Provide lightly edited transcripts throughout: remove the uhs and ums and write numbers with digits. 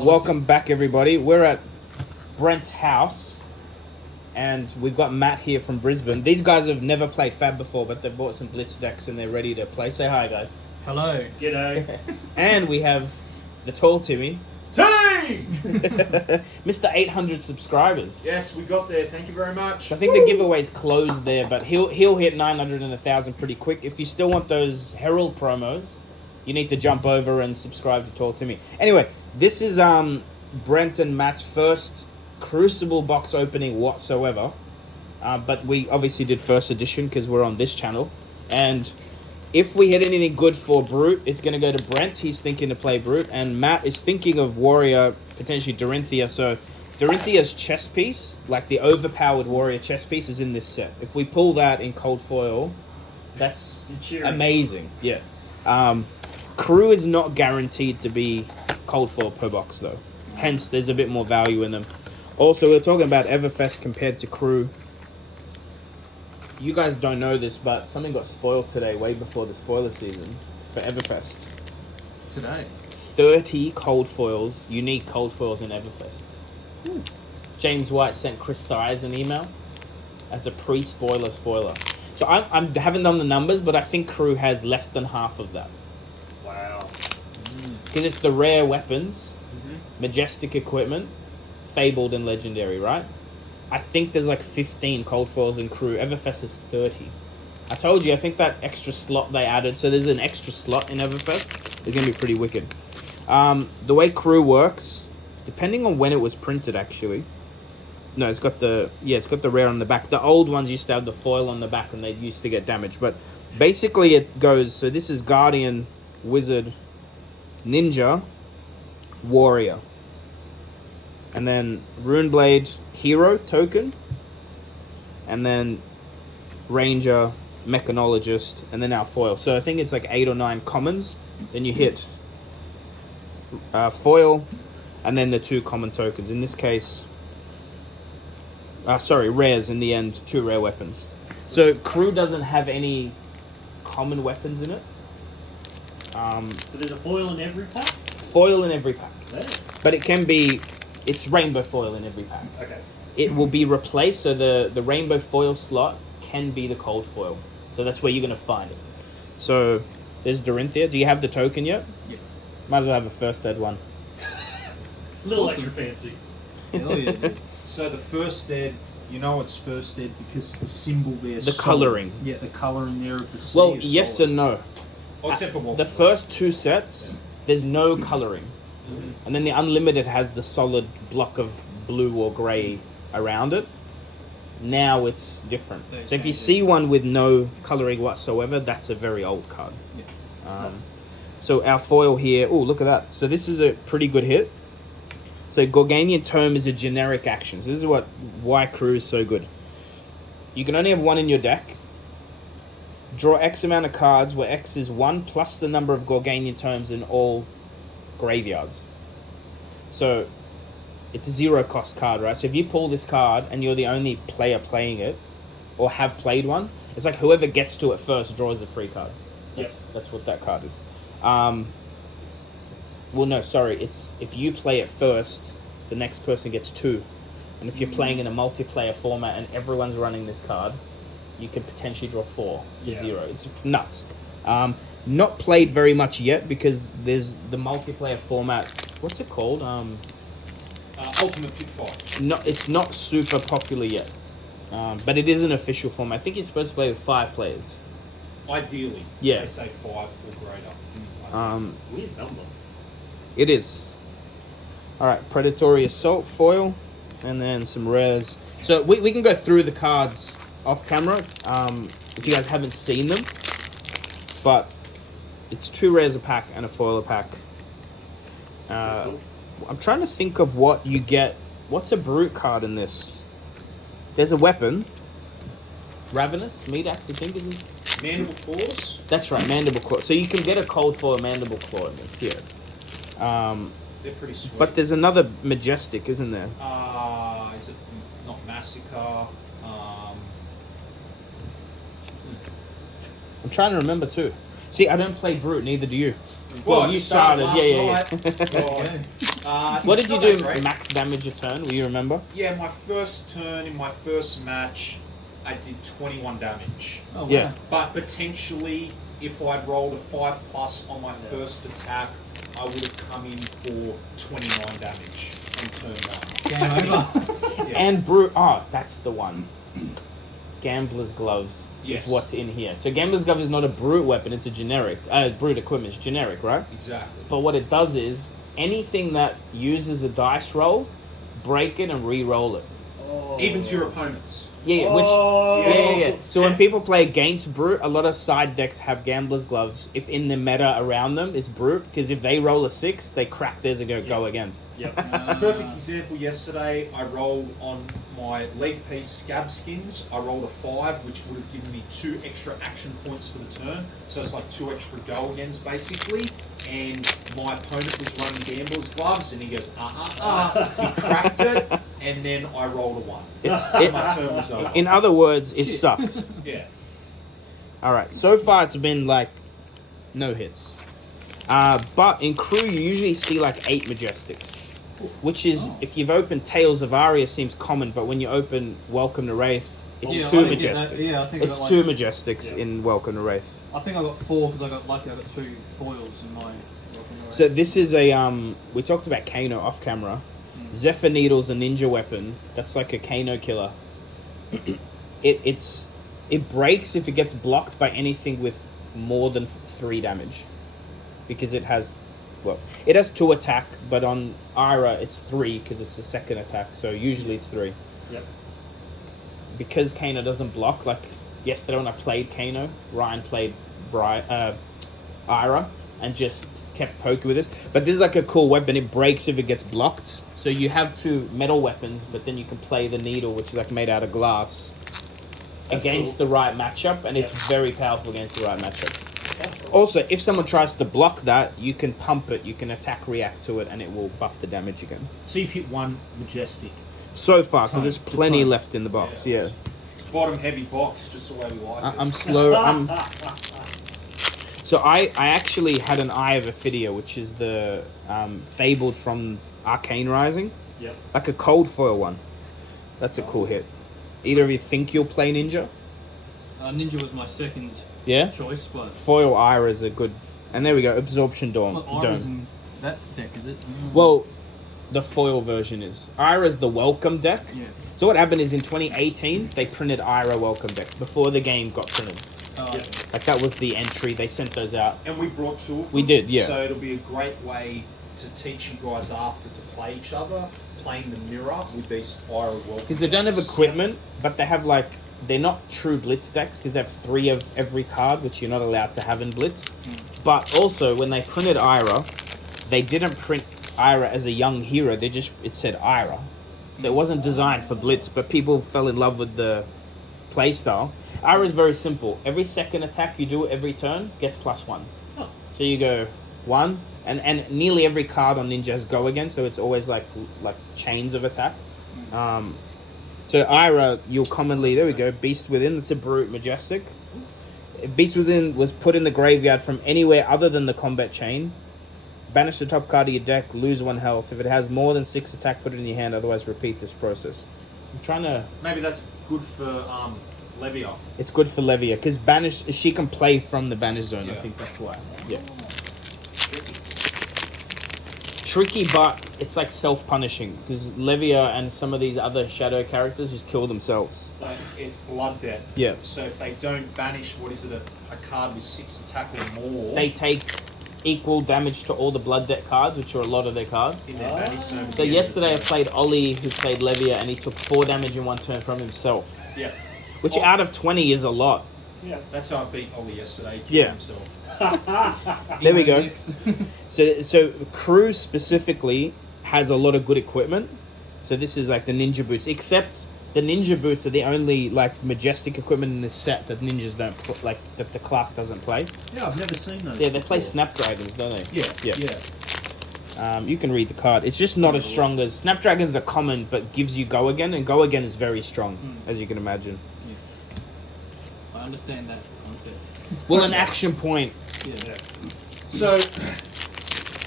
Welcome back, everybody. We're at Brent's house, and we've got Matt here from Brisbane. These guys have never played Fab before, but they've bought some Blitz decks and they're ready to play. Say hi, guys. Hello. G'day. And we have the Tall Timmy. Team! Mr. 800 subscribers. Yes, we got there. Thank you very much. I think the giveaway's closed there, but he'll hit 900 and 1,000 pretty quick. If you still want those Herald promos, you need to jump over and subscribe to Tall Timmy. Anyway, this is Brent and Matt's first Crucible box opening whatsoever. But we obviously did first edition because we're on this channel. And if we hit anything good for Brute, it's going to go to Brent. He's thinking to play Brute. And Matt is thinking of Warrior, potentially Dorinthia. So Dorinthia's chess piece, like the overpowered Warrior chess piece, is in this set. If we pull that in cold foil, that's amazing. Yeah. Crew is not guaranteed to be cold foil per box, though. Hence, there's a bit more value in them. Also, we're talking about Everfest compared to Crew. You guys don't know this, but something got spoiled today, way before the spoiler season, for Everfest. Today? 30 cold foils, unique cold foils in Everfest. Ooh. James White sent Chris Size an email as a pre-spoiler spoiler. So I haven't done the numbers, but I think Crew has less than half of that. Wow. Because it's the rare weapons, majestic equipment, fabled and legendary, right? I think there's like 15 cold foils in Crew. Everfest is 30. I told you, I think that extra slot they added, so there's an extra slot in Everfest, is going to be pretty wicked. The way Crew works, depending on when it was printed, actually. No, it's got the rare on the back. The old ones used to have the foil on the back and they used to get damaged. But basically it goes, so this is Guardian, Wizard, Ninja, Warrior. And then Runeblade, Hero token. And then Ranger, Mechanologist, and then our foil. So I think it's like 8 or 9 commons. Then you hit foil, and then the 2 common tokens. In this case, rares in the end, 2 rare weapons. So Crew doesn't have any common weapons in it. So there's a foil in every pack? Foil in every pack. Yeah. But it can be, it's rainbow foil in every pack. Okay. It will be replaced, so the rainbow foil slot can be the cold foil. So that's where you're going to find it. So there's Dorinthia. Do you have the token yet? Yeah. Might as well have the first ed one. A little extra fancy. Hell yeah. So the first ed, you know it's first ed because the symbol there is The colouring. Yeah, the colouring there of the sea Well, is yes solid. and no. Oh, except for one. The first 2 sets, there's no colouring. And then the Unlimited has the solid block of blue or grey around it. Now it's different. So if you see one with no colouring whatsoever, that's a very old card. Yeah. So our foil here, oh, look at that. So this is a pretty good hit. So Gorganian Tome is a generic action. So this is why Crew is so good. You can only have 1 in your deck. Draw X amount of cards, where X is 1 plus the number of Gorganian Tomes in all graveyards. So it's a 0 cost card, right? So if you pull this card and you're the only player playing it, or have played one, it's like whoever gets to it first draws a free card. That's what that card is. Well, no, sorry. It's if you play it first, the next person gets 2. And if you're playing in a multiplayer format and everyone's running this card, you could potentially draw 4 to 0. It's nuts. Not played very much yet because there's the multiplayer format. What's it called? Ultimate Pitfall. No, it's not super popular yet. But it is an official format. I think you're supposed to play with 5 players. Ideally. Yeah. They say 5 or greater. Weird number. It is. Alright, Predatory Assault foil, and then some rares. So we can go through the cards off camera if you guys haven't seen them. But it's 2 rares a pack and a foil a pack. I'm trying to think of what you get. What's a Brute card in this? There's a weapon. Ravenous? Meat Axe, I think, isn't it? Mandible Claws? That's right, Mandible Claw. So you can get a cold foil Mandible Claw in this, yeah. They're pretty sweet. But there's another Majestic, isn't there? Is it not Massacre? I'm trying to remember too. See, I don't play Brute, neither do you. Well, you started, last yeah. night. What did you not do? that great. Max damage a turn? Will you remember? Yeah, my first turn in my first match, I did 21 damage. Oh, wow. Yeah. But potentially, if I'd rolled a 5+ on my first attack, I would have come in for 29 damage on turn 1. Game over. Yeah. And brute. Oh, that's the one. Gambler's gloves Yes. is what's in here. So gambler's glove is not a brute weapon; it's a generic. Brute equipment is generic, right? Exactly. But what it does is anything that uses a dice roll, break it and re-roll it. Even to your opponents. Yeah, which Oh. yeah. So when people play against brute, a lot of side decks have gambler's gloves. If in the meta around them, it's brute because if they roll a 6, they crack theirs and go again. Yep. Perfect example, yesterday I rolled on my leg piece scab skins, I rolled a 5, which would have given me 2 extra action points for the turn, so it's like 2 extra go-agains basically, and my opponent was running gambler's gloves, and he goes, he cracked it, and then I rolled a 1. So my turn was over. In other words, it sucks. Yeah. All right. So far, it's been like no hits. But in crew, you usually see like 8 majestics, which is if you've opened Tales of Aria, seems common. But when you open Welcome to Wraith, it's Yeah, 2 I didn't get that. majestics. Yeah, I think I It's got 2 like- majestics Yeah. in Welcome to Wraith. I think I got 4 because I got lucky. I got 2 foils in my. So this is a we talked about Kano off camera. Zephyr Needle's a ninja weapon. That's like a Kano killer. It breaks if it gets blocked by anything with more than 3 damage, because it has 2 attack, but on Ira it's 3 because it's the second attack. So usually it's 3. Yep. Because Kano doesn't block. Like yesterday when I played Kano, Ryan played Ira and just kept poking with this. But this is like a cool weapon. It breaks if it gets blocked. So you have 2 metal weapons, but then you can play the needle, which is like made out of glass, That's against cool. the right matchup, and it's Yeah. very powerful against the right matchup. That's cool. Also, if someone tries to block that, you can pump it, you can attack react to it, and it will buff the damage again. So you've hit 1 majestic. So far, so Time. there's The plenty time. left in the box, yeah. It's bottom heavy box, just the way we like it. I'm slow. So I actually had an Eye of Ophidia, which is the fabled from Arcane Rising, Yep. like a cold foil one. That's a cool hit. Either of you think you'll play Ninja? Ninja was my second Yeah. choice, but Foil Ira is a good, and there we go. Absorption Dome. Ira's in that deck, is it? Well, the foil version is Ira's the welcome deck. Yeah. So what happened is in 2018 they printed Ira welcome decks before the game got printed. Oh, Yeah. okay. Like that was the entry. They sent those out. And we brought 2 of them. We did, yeah. So it'll be a great way to teach you guys after to play each other, playing the mirror with these Ira welcome. Because they don't have decks. equipment, but they have like they're not true Blitz decks because they have 3 of every card, which you're not allowed to have in Blitz. But also, when they printed Ira, they didn't print Ira as a young hero. It said Ira, so it wasn't designed for Blitz. But people fell in love with the playstyle. Ira is very simple. Every second attack you do every turn gets +1. Oh. So you go 1, and nearly every card on Ninja has go again. So it's always like chains of attack. So Ira, you'll commonly, there we go, Beast Within, it's a brute majestic. Beast Within was put in the graveyard from anywhere other than the combat chain. Banish the top card of your deck, lose 1 health. If it has more than 6 attack, put it in your hand, otherwise repeat this process. I'm trying to... Maybe that's good for Levia. It's good for Levia, because Banish, she can play from the Banish zone, I Yeah. think that's why. Yeah. Tricky, but it's like self-punishing, because Levia and some of these other shadow characters just kill themselves. Like, it's blood debt. Yeah. So if they don't banish, what is it, a card with 6 attack or more They take equal damage to all the blood debt cards, which are a lot of their cards. in their banish zone. So yesterday I played Ollie, who played Levia, and he took 4 damage in 1 turn from himself. Yeah. Which Oh. out of 20 is a lot. Yeah. That's how I beat Ollie yesterday. He killed Yeah. himself. There we go. Next. So Crew specifically has a lot of good equipment. So this is like the ninja boots, except the ninja boots are the only like majestic equipment in this set that ninjas don't that the class doesn't play. Yeah, I've never seen those. Yeah, they play before. Snapdragons, don't they? Yeah, Yeah. yeah. You can read the card. It's just not as strong as Snapdragons are common, but gives you Go Again, and Go Again is very strong, as you can imagine. I understand that concept. Well, an action point. Yeah. So,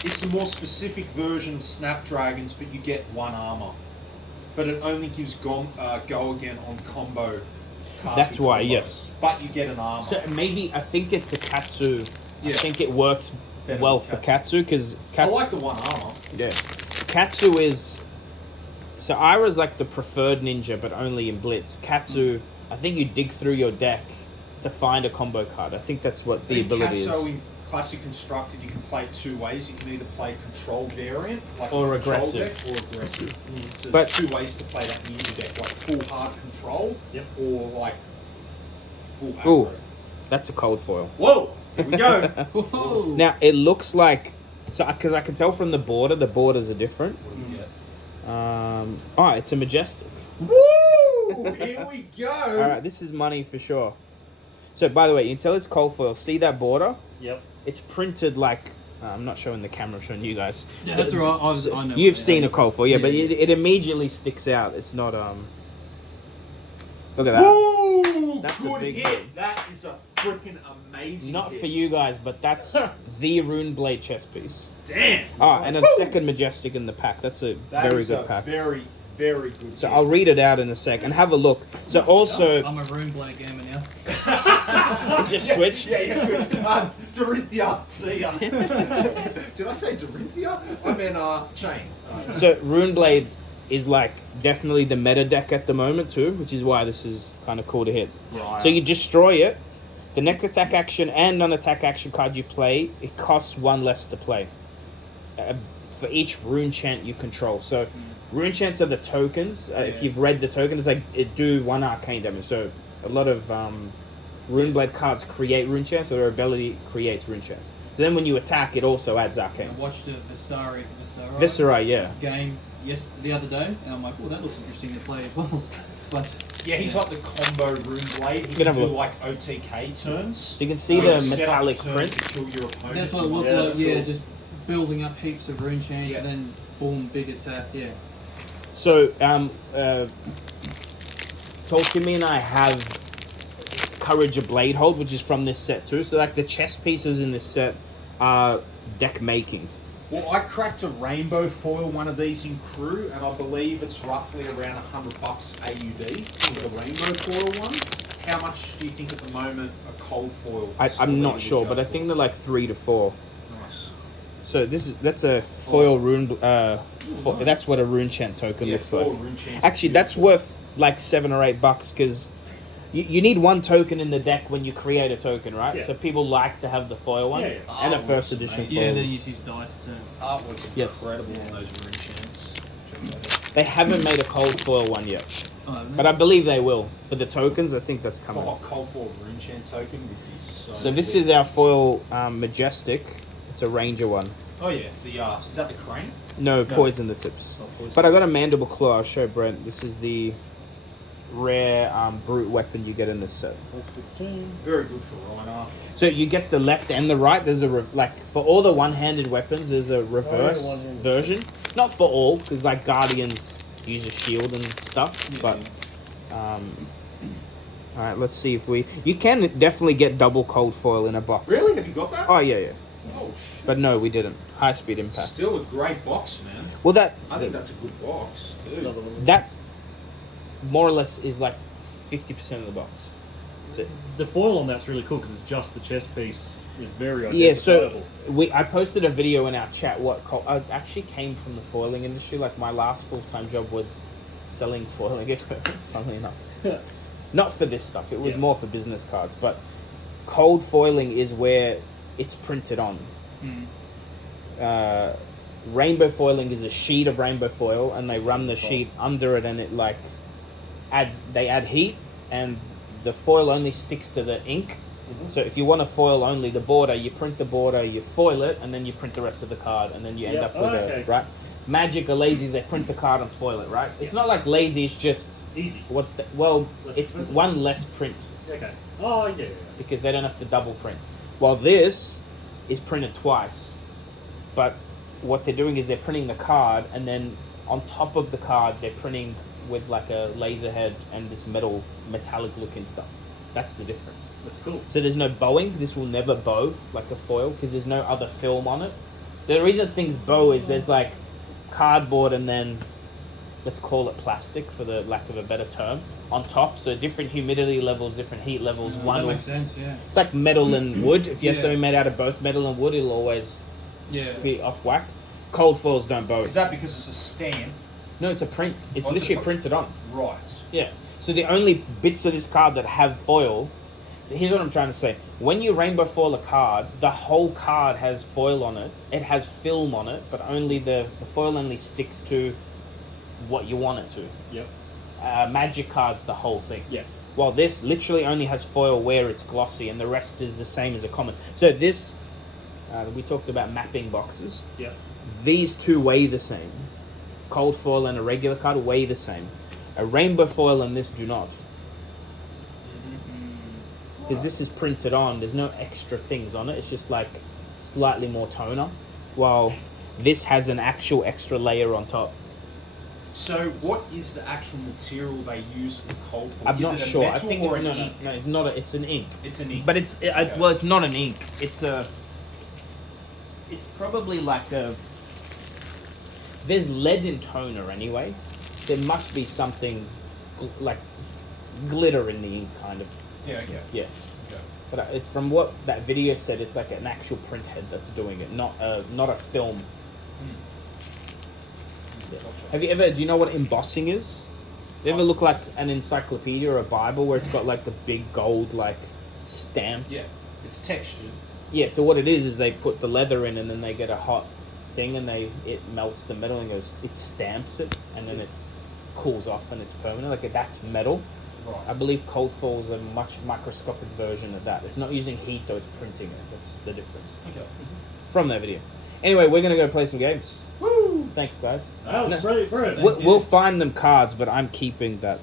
It's a more specific version of Snapdragons, but you get 1 armor. But it only gives go again on combo cards. That's with why, combos. yes. But you get an armor. So maybe I think it's a Katsu. I Yeah. think it works Better well with for Katsu because I Katsu. like the 1 armor. Yeah, Katsu is. So Ira's like the preferred ninja, but only in Blitz. Katsu, I think you dig through your deck to find a combo card. I think that's what the ability Katsu is. in Classic Constructed, you can play it 2 ways. You can either play control variant, like Or a control aggressive. deck, or aggressive. So But- there's 2 ways to play that ninja deck, like full hard control, Yep. or like full Ooh. aggro. That's a cold foil. Whoa! Here we go. Whoa. Now it looks like because I can tell from the borders are different. What do we get? Oh, it's a majestic. Woo! Here we go. All right, this is money for sure. So by the way, you can tell it's cold foil. See that border? Yep. It's printed like I'm not showing the camera. I'm showing you guys. Yeah, that's all right. I know. You've seen a cold foil, yeah, but Yeah. it immediately sticks out. It's not Look at that. Woo! That's a Good big hit. one. That is a freaking amazing Not hit. for you guys, but that's the Rune Blade chess piece. Damn. Ah, and a Woo! second majestic in the pack. That's a That very is good a pack. very, very good So hit. I'll read it out in a sec and have a look. So also, I'm a Rune Blade gamer now. it just switched. Yeah, you switched. Dorinthia, see ya. Did I say Dorinthia? I meant Chain. So Runeblade is like definitely the meta deck at the moment too, which is why this is kind of cool to hit. Right. So you destroy it. The next attack action and non-attack action card you play, it costs 1 less to play. For each rune chant you control. So rune chants are the tokens. If you've read the tokens, like it do 1 arcane damage. So a lot of Runeblade cards create rune chants, or their ability creates rune chants. So then when you attack, it also adds arcane. I watched a Viscera, yeah. game the other day, and I'm like, oh, that looks interesting to play as well. But Yeah, he's like the combo Rune Blade. He Can can have a do look. like OTK turns. You can see Where the you set up metallic turns print. to kill your opponent. that's what it looked Yeah, like. that's Yeah, cool. just building up heaps of rune chants, Yeah. and then boom, big attack. Yeah. So, Tall Timmy and I have Courage of Blade Hold, which is from this set too. So, like the chess pieces in this set are deck making. Well, I cracked a rainbow foil one of these in Crew, and I believe it's roughly around $100 AUD for the rainbow foil one. How much do you think at the moment a cold foil? is I'm still not ready to sure, go but I for? think they're like 3 to 4. Nice. So that's a foil rune. That's what a rune chant token Yeah, looks foil like. rune chants Actually, are that's beautiful. worth like $7 or $8 because you need 1 token in the deck when you create a token, right? Yeah. So people like to have the foil one Yeah, and a Oh, first that's edition amazing. foil. Yeah, then use these dice to. Artwork's Yes. incredible on those rune chants. They haven't made a cold foil one yet, Oh, but I believe they will for the tokens. I think that's coming. Oh, cold foil rune chant token would be so. So this good. is our foil majestic. It's a ranger one. Oh yeah, the is that the crane? No, poison the tips. Oh, poison. But I got a mandible claw. I'll show Brent. This is the rare brute weapon you get in this set. Very good for Reinhardt. So you get the left and the right. There's a like for all the one-handed weapons. There's a reverse one-handed. version. Not for all, because like guardians use a shield and stuff. But all right, let's see if you can definitely get double cold foil in a box. Really? Have you got that? Oh yeah. Oh shit. But no, we didn't. High speed impact. Still a great box, man. Well, that I think that's a good box, dude. Another one. that more or less is like 50% of the box. The foil on that's really cool because it's just the chest piece is very Yeah, so identifiable. I posted a video in our chat. I actually came from the foiling industry. Like my last full-time job was selling foiling equipment. Funnily enough, not for this stuff. It was Yeah. more for business cards. But cold foiling is where it's printed on. Rainbow foiling is a sheet of rainbow foil, and they run the sheet under it, and it like they add heat, and the foil only sticks to the ink. So if you want a foil only, the border, you print the border, you foil it, and then you print the rest of the card, and then you end Yep. up with Okay. a right. Magic or Lazy's, they print the card and foil it, right? It's not like Lazy, it's just Easy. Less it's expensive. one less print Okay. Oh, yeah. because they don't have to double print. While this is printed twice, but what they're doing is they're printing the card, and then on top of the card, they're printing with like a laser head and this metallic looking stuff. That's the difference. That's cool. So there's no bowing. This will never bow like a foil because there's no other film on it. The reason things bow is there's like cardboard and then let's call it plastic for the lack of a better term on top. So different humidity levels, different heat levels. That One will, makes sense. Yeah. it's like metal and wood. If you have Yeah. something made out of both metal and wood, it'll always Yeah. be off whack. Cold foils don't bow. Is that because it's a stamp? No, it's a print. It's Oh, it's literally a- printed on. Right. Yeah. So the only bits of this card that have foil. So here's what I'm trying to say. When you rainbow foil a card, the whole card has foil on it. It has film on it, but only the foil only sticks to what you want it to. Yep. Magic cards, the whole thing. Yeah. While this literally only has foil where it's glossy, and the rest is the same as a common. So this, we talked about mapping boxes. Yep. These two weigh the same. Cold foil and a regular card weigh the same. A rainbow foil and this do not. Because this is printed on, there's no extra things on it. It's just like slightly more toner. While this has an actual extra layer on top. So, what is the actual material they use for the cold foil? I'm is not it a sure. I metal think or an no, ink? it's not. It's an ink. It's an ink. But it's Okay. well, it's not an ink. It's a. It's probably like a. There's lead in toner anyway. There must be something like glitter in the ink, kind of. Yeah. Okay. Yeah. Okay. But from what that video said, it's like an actual print head that's doing it, not a film. Yeah. Have you ever? Do you know what embossing is? You ever look like an encyclopedia or a Bible where it's got like the big gold like stamped? Yeah. It's textured. Yeah. So what it is they put the leather in and then they get a hot thing and it melts the metal and it stamps it and then it's cools off and it's permanent. Like that's metal. Right. I believe cold foil is a much microscopic version of that. It's not using heat though; it's printing it. That's the difference Okay. from that video. Anyway, we're gonna go play some games. Woo! Thanks, guys. That was No, great. we'll find them cards, but I'm keeping that.